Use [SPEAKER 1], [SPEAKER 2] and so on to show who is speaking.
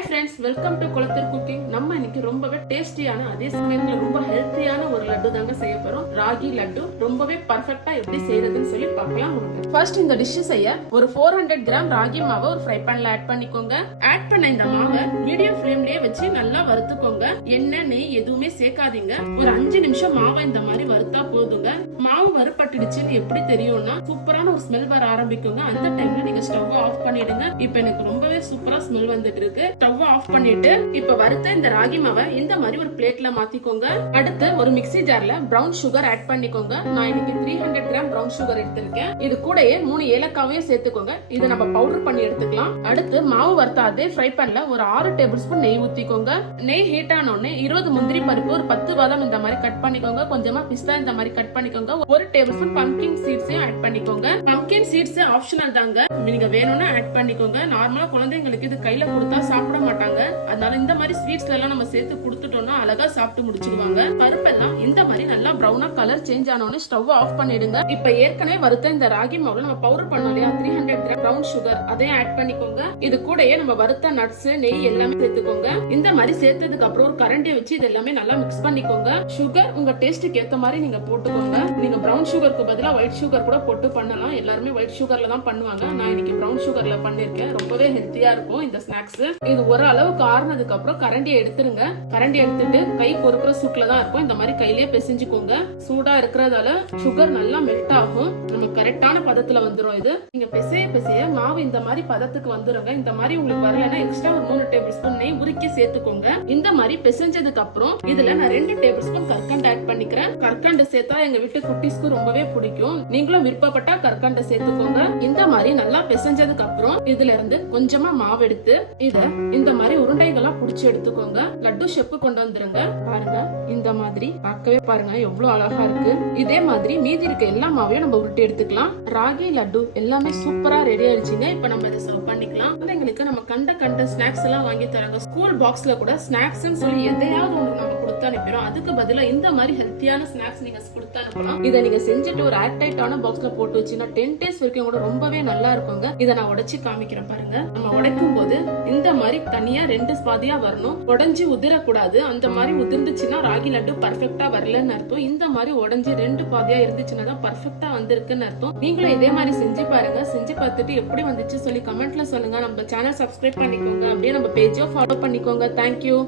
[SPEAKER 1] Hi friends welcome to Kulathur cooking நம்ம இன்னைக்கு ரொம்பவே டேஸ்டியான அதே சமயத்துல ரொம்ப ஹெல்த்தியான ஒரு லட்டு தாங்க செய்ய போறோம். ராகி லட்டு. ரொம்பவே பர்ஃபெக்டா எப்படி செய்யறதுன்னு சொல்லி பார்க்கலாம். ஃபர்ஸ்ட் இந்த டிஷ் செய்ய ஒரு ஃபோர் ஹண்ட்ரட் கிராம் ராகி மாவை ஒரு ஃப்ரை பேன்ல ஆட் பண்ணிக்கோங்க. ஆட் பண்ண இந்த மாவை மீடியம் ஃப்ளேம்லயே வச்சு நல்லா வறுத்துக்கோங்க. எண்ணெய் நெய் எதுவுமே சேர்க்காதீங்க. ஒரு அஞ்சு நிமிஷம் மாவை இந்த மாதிரி வறுத்தா போதுங்க. மாவு வறுப்பட்டுடுச்சுன்னு எப்படி தெரியும்னா சூப்பரான ஒரு ஸ்மெல் வர ஆரம்பிக்குங்க. அந்த டைம்ல நீங்க ஸ்டவ் ஆஃப் பண்ணிடுங்க. இப்போ எனக்கு ரொம்பவே சூப்பரா ஸ்மெல் வந்துட்டு இருக்கு ஸ்டவ் ஆஃப் பண்ணிட்டு இப்ப வறுத்த இந்த ராகி மாவை இந்த மாதிரி ஒரு பிளேட்ல மாத்திக்கோங்க. அடுத்து ஒரு மிக்சி ஜார்ல ப்ரௌன் சுகர் ஆட் பண்ணிக்கோங்க. நான் இன்னைக்கு three hundred gram brown sugar எடுத்திருக்கேன். இது கூடயே மூணு ஏலக்காவையும் சேர்த்துக்கோங்க. இது நம்ம பவுடர் பண்ணி எடுத்துக்கலாம். அடுத்து மாவு வறுத்த அதே ஃப்ரை பண்ணல ஒரு ஆறு டேபிள் ஸ்பூன் நெய் ஊத்திக்கோங்க. நெய் ஹீட் ஆன உடனே இருபது முந்திரி பருப்பு ஒரு பத்து பாதாம் இந்த மாதிரி கட் பண்ணிக்கோங்க. கொஞ்சமா பிஸ்தா இந்த மாதிரி கட் பண்ணிக்கோங்க. ஒரு டேபிள் ஸ்பூன் பம்கிங் சீட்ஸையும் ஆட் பண்ணிக்கோங்க. பம்கின் சீட்ஸ் ஆப்ஷனல் தாங்க நீங்க வேணும்னா ஆட் பண்ணிக்கோங்க. நார்மலா குழந்தைங்களுக்கு இது கையில கொடுத்தா சாப்பிட மாட்டாங்க. அதனால இந்த மாதிரி ஸ்வீட்ஸ்ல எல்லாம் நம்ம சேர்த்து கொடுத்துட்டோம்னா அழகா சாப்பிட்டு முடிச்சிடுவாங்க பருப்பெல்லாம் இந்த மாதிரி நல்லா ப்ரௌனா கலர் சேஞ்ச் ஆனோடனே ஸ்டவ் ஆஃப் பண்ணிடுங்க. இப்ப ஏற்கனவே வறுத்த இந்த ராகி மாவுல நம்ம பவுடர் பண்ணோம் இல்லையா? Three hundred gram brown sugar அதையும் ஆட் பண்ணிக்கோங்க. இது கூடயே நம்ம வறுத்த நட்ஸ் நெய் எல்லாமே சேர்த்துக்கோங்க. இந்த மாதிரி சேர்த்ததுக்கு அப்புறம் ஒரு கரண்டியை வச்சு இது எல்லாமே நல்லா மிக்ஸ் பண்ணிக்கோங்க. சுகர் உங்க டேஸ்ட்டுக்கு ஏத்த மாதிரி நீங்க போட்டுக்கோங்க. நீங்க ப்ரௌன் சுகருக்கு பதிலாக ஒயிட் சுகர் கூட போட்டு பண்ணலாம். எல்லாரும் ஒயிட் சுகர்ல தான் பண்ணுவாங்க. நான் இன்னைக்கு ப்ரௌன் சுகர்ல பண்ணிருக்கேன். ரொம்பவே ஹெல்த்தியா இருக்கும் இந்த ஸ்நாக்ஸ் இது ஒரு அளவுக்கு ஆறுனதுக்கு அப்புறம் கரண்டியை எடுத்துருங்க. கரண்டி எடுத்துட்டு கை பொறுக்கிற சூட்ல தான் இருக்கும். இந்த மாதிரி கையிலேயே பிசைஞ்சுக்கோங்க. சூடா இருக்கிறதால சுகர் நல்லா மெல்ட் ஆகும். நமக்கு கரெக்டான பதத்துல வந்துரும் இது. நீங்க பிசைய பிசைய மாவு இந்த மாதிரி பதத்துக்கு வந்துருங்க. இந்த மாதிரி உங்களுக்கு வரலன்னா எக்ஸ்ட்ரா ஒரு மூணு டேபிள் ஸ்பூன் நெய் உருக்கி சேர்த்துக்கோங்க. இந்த மாதிரி பிசைஞ்சதுக்கு அப்புறம் இதுல நான் ரெண்டு டேபிள் ஸ்பூன் கற்கண்டு ஆட் பண்ணிக்கிறேன். கற்கண்டு சேர்த்தா எங்க வீட்டு குட்டீஸ்க்கு ரொம்பவே பிடிக்கும். நீங்களும் விருப்பப்பட்டா கற்கண்டு சேர்த்துக்கோங்க. இந்த மாதிரி நல்லா பிசைஞ்சதுக்கு அப்புறம் இதுல இருந்து கொஞ்சமா மாவு எடுத்து இத இந்த மாதிரி உருண்டைகளா புடிச்சு எடுத்துக்கோங்க. லட்டு ஷெப்பு கொண்டு வந்துருங்க. பாருங்க இந்த மாதிரி பார்க்கவே பாருங்க எவ்வளவு அழகா இருக்கு. இதே மாதிரி மீதி இருக்க எல்லா மாவையும் நம்ம உருட்டி எடுத்துக்கலாம். ராகி லட்டு எல்லாமே சூப்பரா ரெடி ஆயிடுச்சுங்க. இப்ப நம்ம இதை சர்வ் பண்ணிக்கலாம். குழந்தைங்களுக்கு நம்ம கண்ட கண்ட ஸ்நாக்ஸ் எல்லாம் வாங்கி தராங்க. ஸ்கூல் பாக்ஸ்ல கூட ஸ்நாக்ஸ் சொல்லி எதையாவது ஒன்று நம்ம கொடுத்து அனுப்பிடும் அதுக்கு பதிலா இந்த மாதிரி ஹெல்த்தியான ஸ்நாக்ஸ் நீங்க கொடுத்து அனுப்பலாம் இதை நீங்க செஞ்சுட்டு ஒரு ஏர்டைட்டான பாக்ஸ்ல போட்டு வச்சுன்னா டென் டேஸ் வரைக்கும் கூட ரொம்பவே நல்லா இருக்குங்க. இதை நான் உடைச்சு காமிக்கிறேன் பாருங்க. நம்ம உடைக்கும் போது இந்த மாதிரி தனியா ரெண்டு பாதியா வரணும். உடஞ்சி உதிரக்கூடாது. அந்த மாதிரி உதிர்ந்துச்சுன்னா ராகி லட்டு பர்ஃபெக்டா வரலன்னு அர்த்தம். இந்த மாதிரி உடஞ்சி ரெண்டு பாதியா இருந்துச்சுன்னா தான் பர்ஃபெக்டா வந்திருக்குன்னு அர்த்தம். நீங்களும் இதே மாதிரி செஞ்சு பாருங்க. செஞ்சு பார்த்துட்டு எப்படி வந்துச்சு சொல்லி கமெண்ட்ல சொல்லுங்க. நம்ம சேனல் சப்ஸ்கிரைப் பண்ணிக்கோங்க. அப்படியே நம்ம பேஜோ ஃபாலோ பண்ணிக்கோங்க. தேங்க்யூ